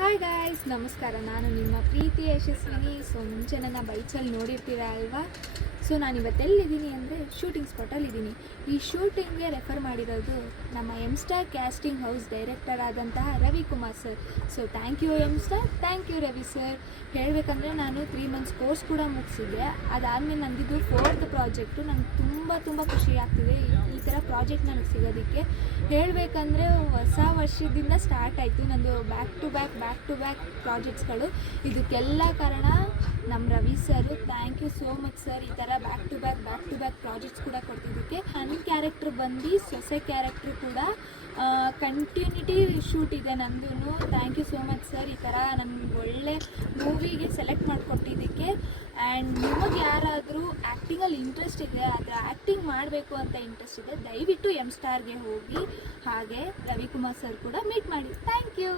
Hi guys, ನಮಸ್ಕಾರ. ನಾನು ನಿಮ್ಮ ಪ್ರೀತಿ ಯಶಸ್ವಿನಿ. ಮುಂಚೆ ನನ್ನ ಬೈಚಲ್ಲಿ ನೋಡಿರ್ತೀರ ಅಲ್ವಾ. ನಾನು ಇವತ್ತೆಲ್ಲಿದ್ದೀನಿ ಅಂದರೆ ಶೂಟಿಂಗ್ ಸ್ಪಾಟಲ್ಲಿದ್ದೀನಿ. ಈ ಶೂಟಿಂಗ್ಗೆ ರೆಫರ್ ಮಾಡಿರೋದು ನಮ್ಮ M star casting house director ಆದಂತಹ Ravikumar sir. Thank you M star, thank you Ravi sir. ಹೇಳಬೇಕಂದ್ರೆ ನಾನು 3 months ಕೋರ್ಸ್ ಕೂಡ ಮುಗಿಸಿದ್ದೆ. ಅದಾದಮೇಲೆ ನಂದಿದ್ದು 4th ಪ್ರಾಜೆಕ್ಟು. ನಂಗೆ ತುಂಬ ಖುಷಿ ಆಗ್ತಿದೆ ಈ ಥರ ಪ್ರಾಜೆಕ್ಟ್ ನನಗೆ ಸಿಗೋದಕ್ಕೆ. ಹೇಳಬೇಕಂದ್ರೆ ಹೊಸ ವರ್ಷದಿಂದ ಸ್ಟಾರ್ಟ್ ಆಯಿತು ನಂದು ಬ್ಯಾಕ್ ಟು ಬ್ಯಾಕ್ ಪ್ರಾಜೆಕ್ಟ್ಸ್ಗಳು. ಇದಕ್ಕೆಲ್ಲ ಕಾರಣ ನಮ್ಮ Ravi sir. Thank you so much sir. ಈ ಥರ ಬ್ಯಾಕ್ ಟು ಬ್ಯಾಕ್ ಪ್ರಾಜೆಕ್ಟ್ಸ್ ಕೂಡ ಕೊಡ್ತಿದ್ದಕ್ಕೆ. ನನ್ನ ಕ್ಯಾರೆಕ್ಟ್ರ್ ಬಂದು ಸೊಸೆ ಕ್ಯಾರೆಕ್ಟ್ರು ಕೂಡ ಕಂಟಿನ್ಯೂಟಿ ಶೂಟ್ ಇದೆ ನಂದು. Thank you so much sir. ಈ ಥರ ನನಗೆ ಒಳ್ಳೆ ಮೂವಿಗೆ ಸೆಲೆಕ್ಟ್ ಮಾಡಿಕೊಟ್ಟಿದ್ದಕ್ಕೆ. ಆ್ಯಂಡ್ ನಿಮಗೆ ಯಾರಾದರೂ ಆ್ಯಕ್ಟಿಂಗಲ್ಲಿ ಇಂಟ್ರೆಸ್ಟ್ ಇದೆ, ಆದರೆ ಆ್ಯಕ್ಟಿಂಗ್ ಮಾಡಬೇಕು ಅಂತ ಇಂಟ್ರೆಸ್ಟ್ ಇದೆ, ದಯವಿಟ್ಟು ಎಮ್ ಸ್ಟಾರ್ಗೆ ಹೋಗಿ ಹಾಗೆ ರವಿಕುಮಾರ್ ಸರ್ ಕೂಡ ಮೀಟ್ ಮಾಡಿ. Thank you.